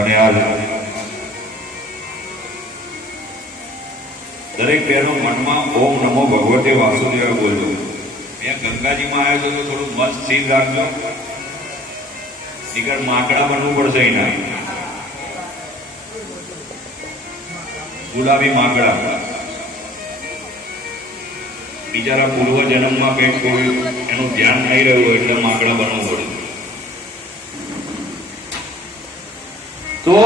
અને આ દરેક બહેનો મનમાં ઓમ નમો ભગવતે વાસુદેવ બોલજો. મેં ગંગાજીમાં આવ્યો છું તો થોડું મસ્ત સીન રાખજો. નીકળ માકડા બનવું પડશે એના, ગુલાબી માકડા. બિચારા પૂર્વ જન્મમાં કંઈક કોઈ એનું ધ્યાન નહીં રહ્યું હોય એટલે માકડા બનવું પડે. તો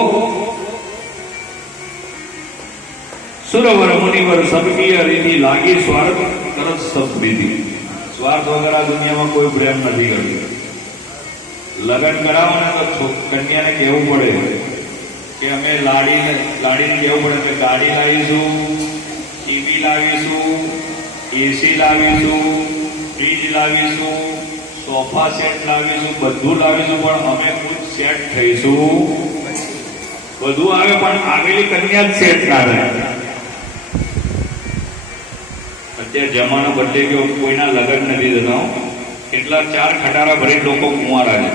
સુરવર મુનિવર સબકી હરીની લાગી સ્વાર્થ તરત સબ પ્રીતિ. સ્વાર્થ વગર આ દુનિયામાં કોઈ પ્રેમ નથી કરતો. લગ્ન કરાવવાના તો કન્યાને કહેવું પડે કે અમે લાડીને કહેવું પડે કે ગાડી લાવીશું, ટીવી લાવીશું, એસી લાવીશું, ફ્રીજ લાવીશું, સોફા સેટ લાવીશું, બધું લાવીશું, પણ અમે ખુદ સેટ થઈશું. બધું આવે પણ આવેલી કન્યા જ સેટ ના રહે. અત્યારે જમાનો બદલે ગયો, કોઈના લગ્ન નથી થતા. કેટલા 4 ખટારા ભરી લોકો કુંવારા છે.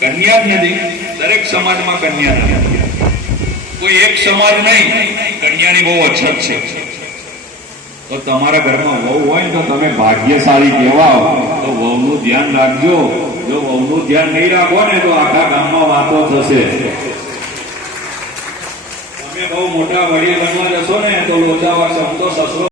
કન્યા જ નથી. દરેક સમાજમાં કન્યા નથી. કોઈ એક સમાજ નહીં, કન્યાની બહુ અછત છે. તો તમારા ઘરમાં વહુ હોય ને તો તમે ભાગ્યશાળી કહેવાઓ. તો વહુનું ધ્યાન રાખજો. જો વહુનું ધ્યાન નહીં રાખો ને તો આખા ગામમાં વાતો થશે. તમે બહુ મોટા વડીલ બનવા જશો ને તો લોચાવા શબ્દો સસરો